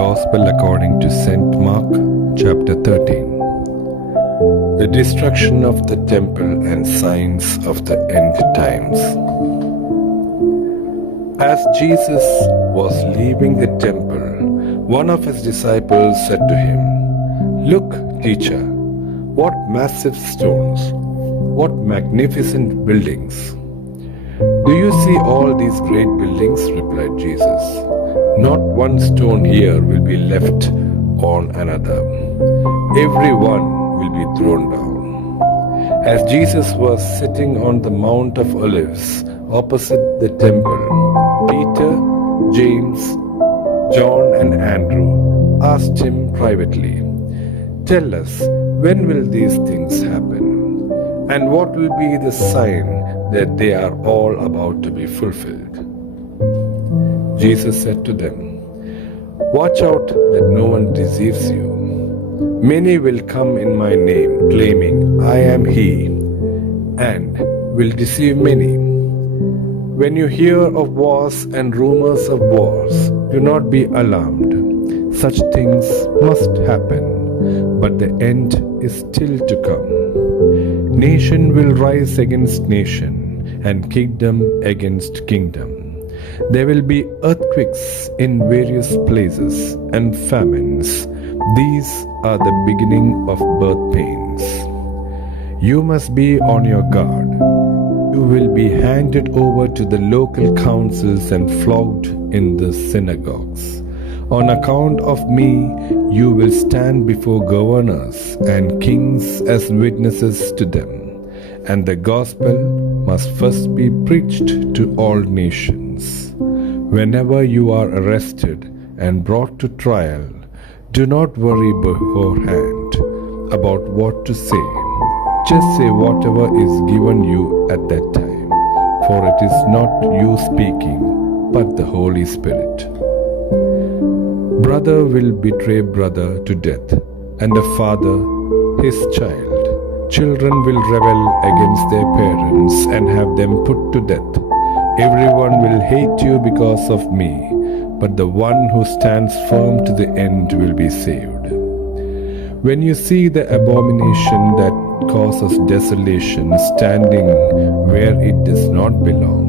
Gospel according to St. Mark, chapter 13. The destruction of the temple and signs of the end times. As Jesus was leaving the temple, one of his disciples said to him, "Look, teacher, what massive stones, what magnificent buildings." "Do you see all these great buildings?" replied Jesus. "Not one stone here will be left on another. Every one will be thrown down." As Jesus was sitting on the Mount of Olives opposite the temple, Peter, James, John and Andrew asked him privately, "Tell us, when will these things happen? And what will be the sign that they are all about to be fulfilled?" Jesus said to them, "Watch out that no one deceives you. Many will come in my name, claiming, 'I am he,' and will deceive many. When you hear of wars and rumors of wars, do not be alarmed. Such things must happen, but the end is still to come. Nation will rise against nation, and kingdom against kingdom. There will be earthquakes in various places and famines. These are the beginning of birth pains. You must be on your guard. You will be handed over to the local councils and flogged in the synagogues. On account of me, you will stand before governors and kings as witnesses to them. And the gospel must first be preached to all nations. Whenever you are arrested and brought to trial, do not worry beforehand about what to say. Just say whatever is given you at that time, for it is not you speaking, but the Holy Spirit. Brother will betray brother to death, and a father his child. Children will rebel against their parents and have them put to death. Everyone will hate you because of me, but the one who stands firm to the end will be saved. When you see the abomination that causes desolation standing where it does not belong,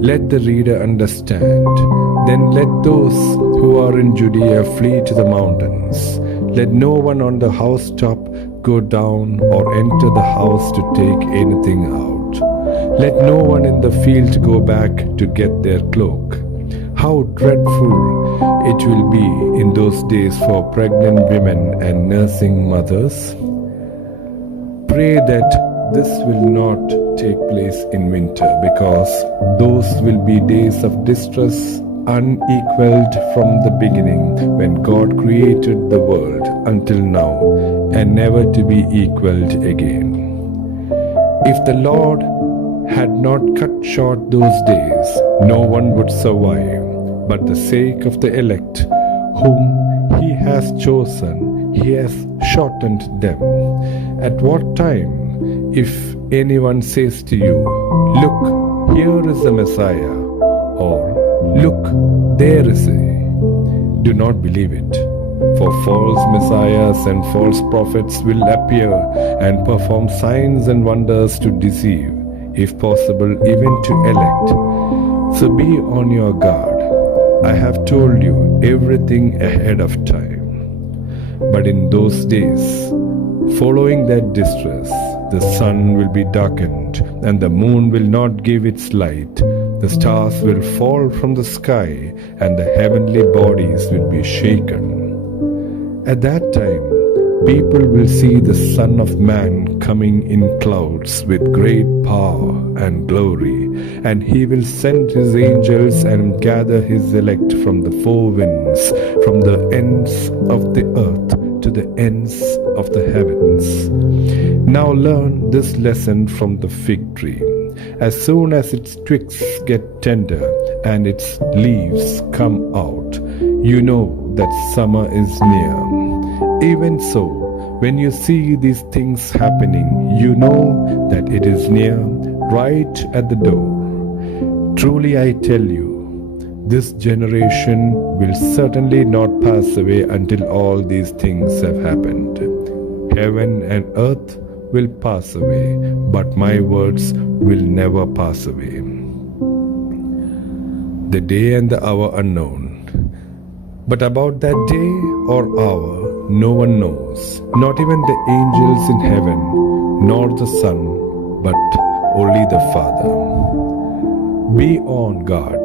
let the reader understand. Then let those who are in Judea flee to the mountains. Let no one on the housetop go down or enter the house to take anything out. Let no one in the field go back to get their cloak. How dreadful it will be in those days for pregnant women and nursing mothers. Pray that this will not take place in winter, because those will be days of distress unequaled from the beginning, when God created the world, until now, and never to be equaled again. If the Lord had not cut short those days, no one would survive. But the sake of the elect, whom he has chosen, he has shortened them. At what time, if anyone says to you, 'Look, here is the Messiah,' or 'Look, there is he,' do not believe it. For false messiahs and false prophets will appear and perform signs and wonders to deceive, if possible, even to elect. So be on your guard. I have told you everything ahead of time. But in those days, following that distress, the sun will be darkened, and the moon will not give its light. The stars will fall from the sky, and the heavenly bodies will be shaken. At that time, people will see the Son of Man coming in clouds with great power and glory, and he will send his angels and gather his elect from the four winds, from the ends of the earth to the ends of the heavens. Now learn this lesson from the fig tree. As soon as its twigs get tender and its leaves come out, you know that summer is near. Even so, when you see these things happening, you know that it is near, right at the door. Truly I tell you, This generation will certainly not pass away until all these things have happened. Heaven and earth will pass away, but my words will never pass away. The day and the hour unknown. But about that day or hour, no one knows, not even the angels in heaven, nor the Son, but only the Father. Be on guard,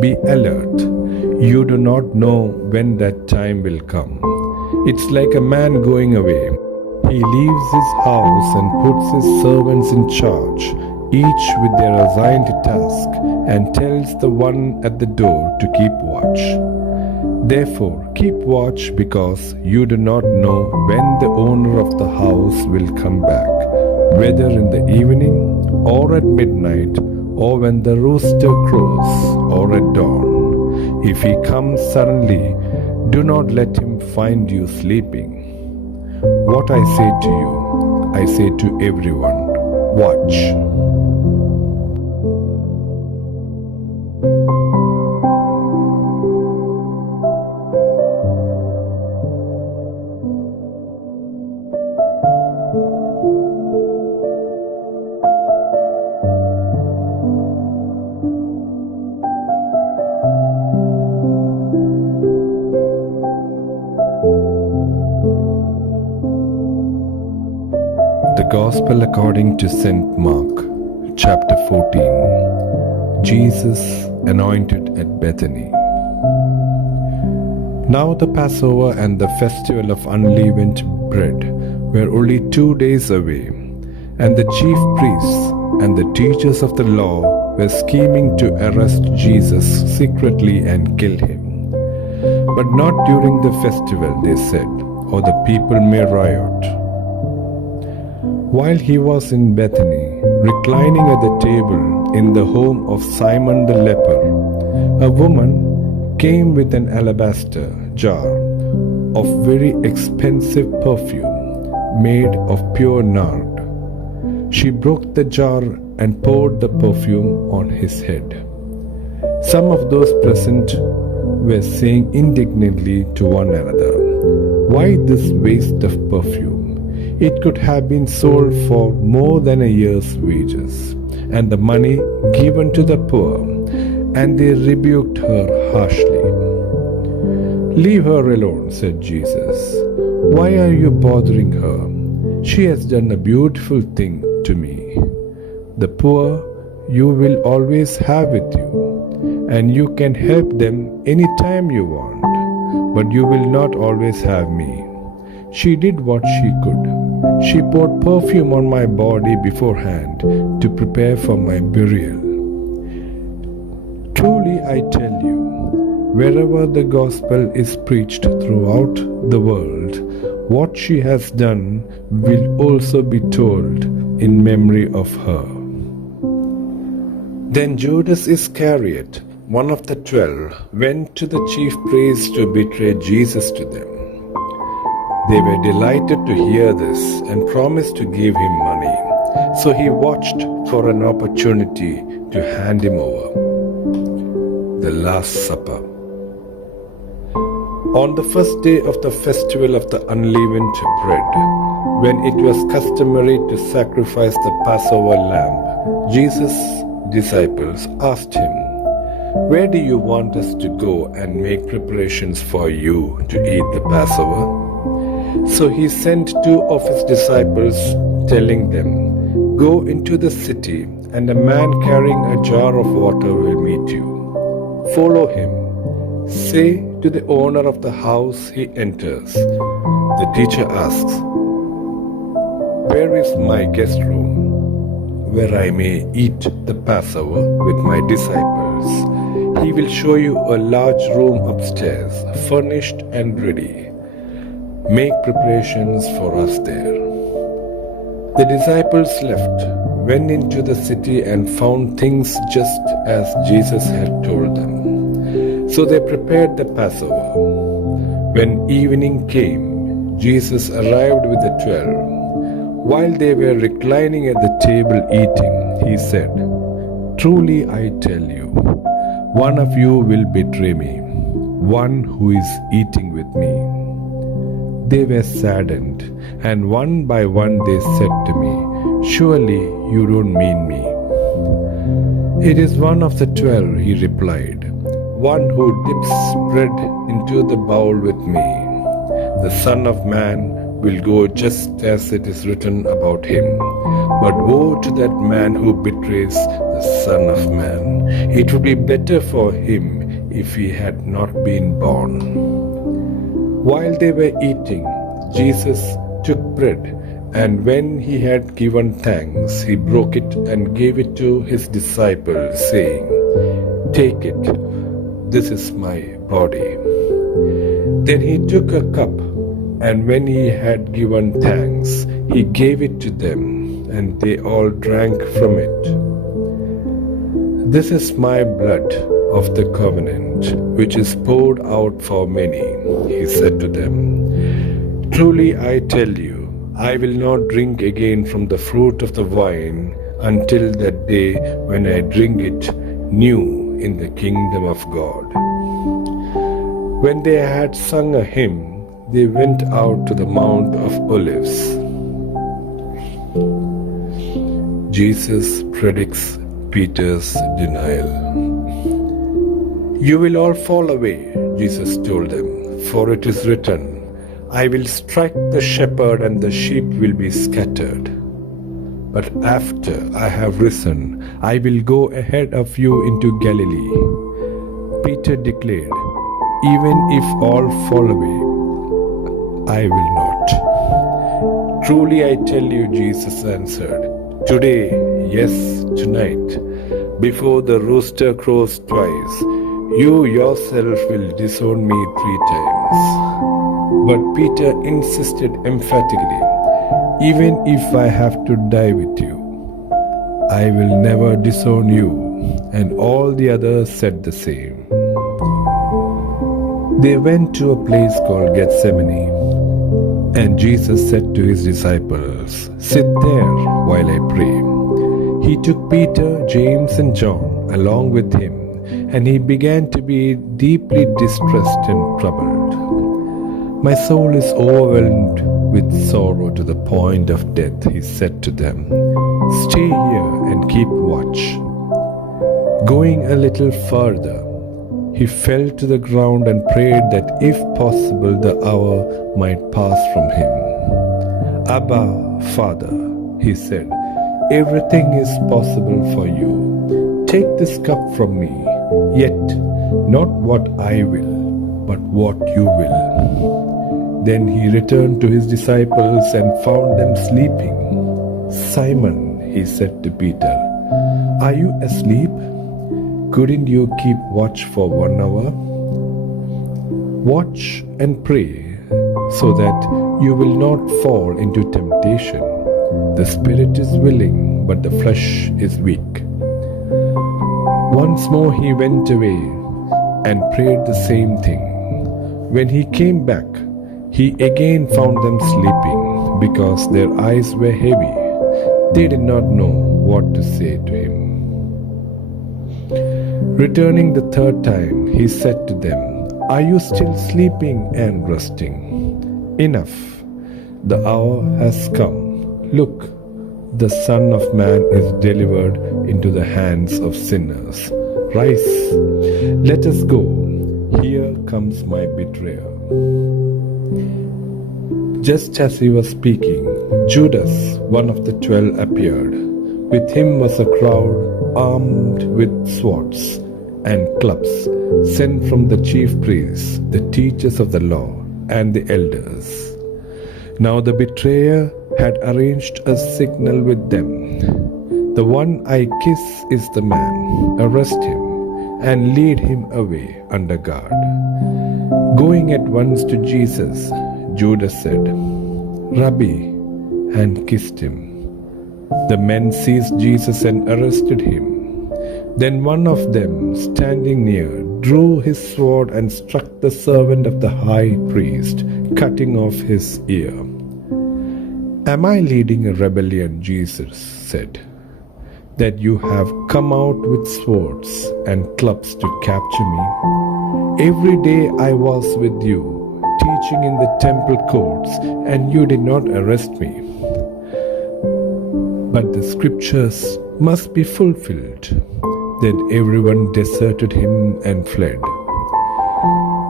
be alert. You do not know when that time will come. It's like a man going away. He leaves his house and puts his servants in charge, each with their assigned task, and tells the one at the door to keep watch. Therefore, keep watch, because you do not know when the owner of the house will come back, whether in the evening, or at midnight, or when the rooster crows, or at dawn. If he comes suddenly, do not let him find you sleeping. What I say to you, I say to everyone, watch. The Gospel according to St. Mark, chapter 14. Jesus anointed at Bethany. Now the Passover and the festival of unleavened bread were only 2 days away, and the chief priests and the teachers of the law were scheming to arrest Jesus secretly and kill him. But not during the festival, they said, or the people may riot. While he was in Bethany, reclining at the table in the home of Simon the leper, a woman came with an alabaster jar of very expensive perfume made of pure nard. She broke the jar and poured the perfume on his head. Some of those present were saying indignantly to one another, "Why this waste of perfume? It could have been sold for more than a year's wages, and the money given to the poor." And they rebuked her harshly. "Leave her alone," said Jesus. "Why are you bothering her? She has done a beautiful thing to me. The poor you will always have with you, and you can help them any time you want, but you will not always have me. She did what she could. She poured perfume on my body beforehand to prepare for my burial. Truly I tell you, wherever the gospel is preached throughout the world, what she has done will also be told in memory of her." Then Judas Iscariot, one of the 12, went to the chief priests to betray Jesus to them. They were delighted to hear this and promised to give him money. So he watched for an opportunity to hand him over. The Last Supper. On the first day of the festival of the unleavened bread, when it was customary to sacrifice the Passover lamb, Jesus' disciples asked him, "Where do you want us to go and make preparations for you to eat the Passover?" So he sent 2 of his disciples, telling them, "Go into the city, and a man carrying a jar of water will meet you. Follow him. Say to the owner of the house he enters, 'The teacher asks, where is my guest room, where I may eat the Passover with my disciples? He will show you a large room upstairs, furnished and ready. Make preparations for us there." The disciples left, went into the city, and found things just as Jesus had told them. So they prepared the Passover. When evening came, Jesus arrived with the 12. While they were reclining at the table eating, he said, "Truly I tell you, One of you will betray me, one who is eating with me. They were saddened, and one by one they said to me, Surely you don't mean me. It is one of the 12, he replied, one who dips bread into the bowl with me. The Son of Man will go just as it is written about him. But woe to that man who betrays the Son of Man. It would be better for him if he had not been born. While they were eating, Jesus took bread, and when he had given thanks, he broke it and gave it to his disciples, saying, Take it, this is my body. Then he took a cup, and when he had given thanks, he gave it to them, and they all drank from it. This is my blood of the covenant, which is poured out for many, he said to them. Truly I tell you, I will not drink again from the fruit of the vine until that day when I drink it new in the kingdom of God. When they had sung a hymn, they went out to the Mount of Olives. Jesus predicts Peter's denial. You will all fall away, Jesus told them, for it is written, I will strike the shepherd and the sheep will be scattered. But after I have risen, I will go ahead of you into Galilee. Peter declared, Even if all fall away, I will not. Truly I tell you, Jesus answered, Today, yes, tonight, before the rooster crows twice, you yourself will disown me 3 times. But Peter insisted emphatically, Even if I have to die with you, I will never disown you. And all the others said the same. They went to a place called Gethsemane, and Jesus said to his disciples, Sit there while I pray. He took Peter, James, and John along with him, and he began to be deeply distressed and troubled. My soul is overwhelmed with sorrow to the point of death, he said to them. Stay here and keep watch. Going a little further, he fell to the ground and prayed that if possible the hour might pass from him. Abba, Father, he said, everything is possible for you. Take this cup from me, yet not what I will, but what you will. Then he returned to his disciples and found them sleeping. Simon, he said to Peter, are you asleep? Couldn't you keep watch for 1 hour? Watch and pray so that you will not fall into temptation. The spirit is willing, but the flesh is weak. Once more he went away and prayed the same thing. When he came back, he again found them sleeping because their eyes were heavy. They did not know what to say to him. Returning the 3rd time, he said to them, Are you still sleeping and resting? Enough, the hour has come. Look, the Son of Man is delivered into the hands of sinners. Rise, let us go. Here comes my betrayer. Just as he was speaking, Judas, one of the 12, appeared. With him was a crowd armed with swords and clubs, sent from the chief priests, the teachers of the law, and the elders. Now the betrayer had arranged a signal with them. The one I kiss is the man. Arrest him and lead him away under guard. Going at once to Jesus, Judas said, Rabbi, and kissed him. The men seized Jesus and arrested him. Then one of them, standing near, drew his sword and struck the servant of the high priest, cutting off his ear. Am I leading a rebellion? Jesus said. that you have come out with swords and clubs to capture me? Every day I was with you, teaching in the temple courts, and you did not arrest me. But the scriptures must be fulfilled. Then everyone deserted him and fled.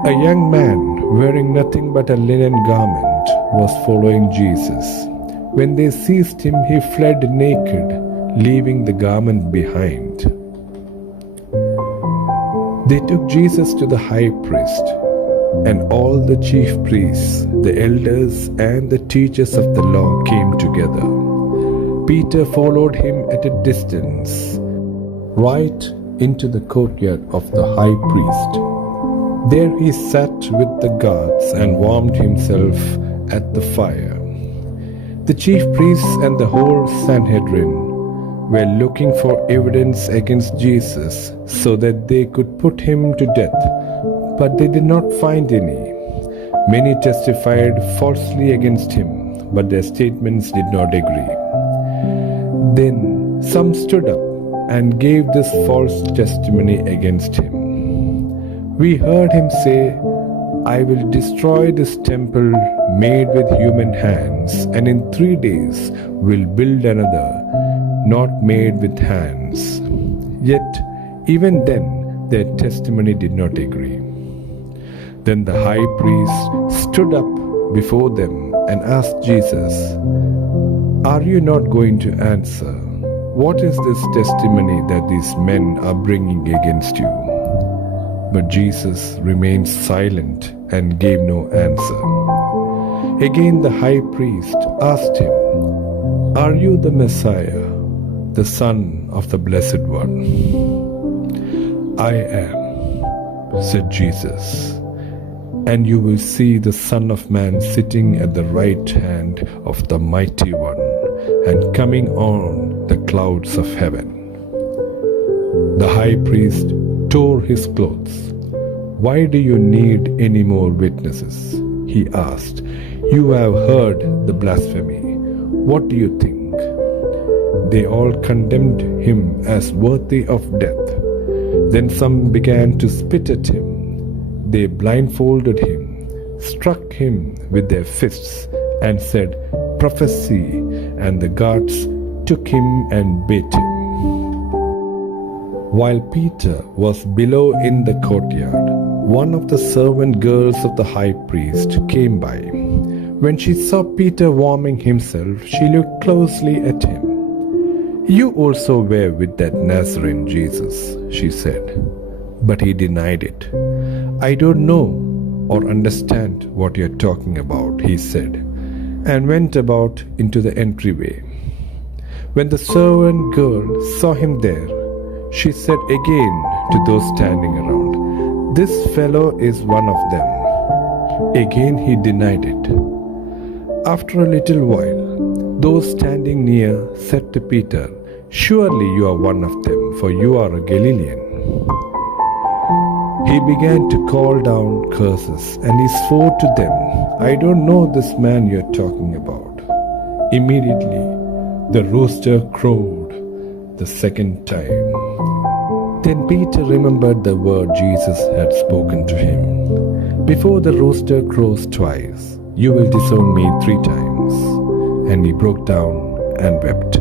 A young man wearing nothing but a linen garment was following Jesus. When they seized him, he fled naked, leaving the garment behind. They took Jesus to the high priest, and all the chief priests, the elders, and the teachers of the law came together. Peter followed him at a distance, right into the courtyard of the high priest. There he sat with the guards and warmed himself at the fire. The chief priests and the whole Sanhedrin were looking for evidence against Jesus so that they could put him to death, but they did not find any. Many testified falsely against him, but their statements did not agree. Then some stood up and gave this false testimony against him. We heard him say, "I will destroy this temple made with human hands, and in 3 days will build another, not made with hands." Yet, even then, their testimony did not agree. Then the high priest stood up before them and asked Jesus, "Are you not going to answer? What is this testimony that these men are bringing against you?" But Jesus remained silent and gave no answer. Again the high priest asked him, "Are you the Messiah, the Son of the Blessed One?" "I am," said Jesus, "and you will see the Son of Man sitting at the right hand of the Mighty One and coming on the clouds of heaven." The high priest tore his clothes. "Why do you need any more witnesses?" he asked. "You have heard the blasphemy. What do you think?" They all condemned him as worthy of death. Then some began to spit at him. They blindfolded him, struck him with their fists, and said, "Prophesy," and the guards took him and beat him. While Peter was below in the courtyard, one of the servant girls of the high priest came by. When she saw Peter warming himself, she looked closely at him. "You also were with that Nazarene Jesus," she said. But he denied it. "I don't know or understand what you're talking about," he said, and went about into the entryway. When the servant girl saw him there, she said again to those standing around, "This fellow is one of them." Again he denied it. After a little while, those standing near said to Peter, "Surely you are one of them, for you are a Galilean." He began to call down curses, and he swore to them, "I don't know this man you're talking about." Immediately, the rooster crowed the second time. Then Peter remembered the word Jesus had spoken to him. "Before the rooster crows twice, you will disown me 3 times." And he broke down and wept.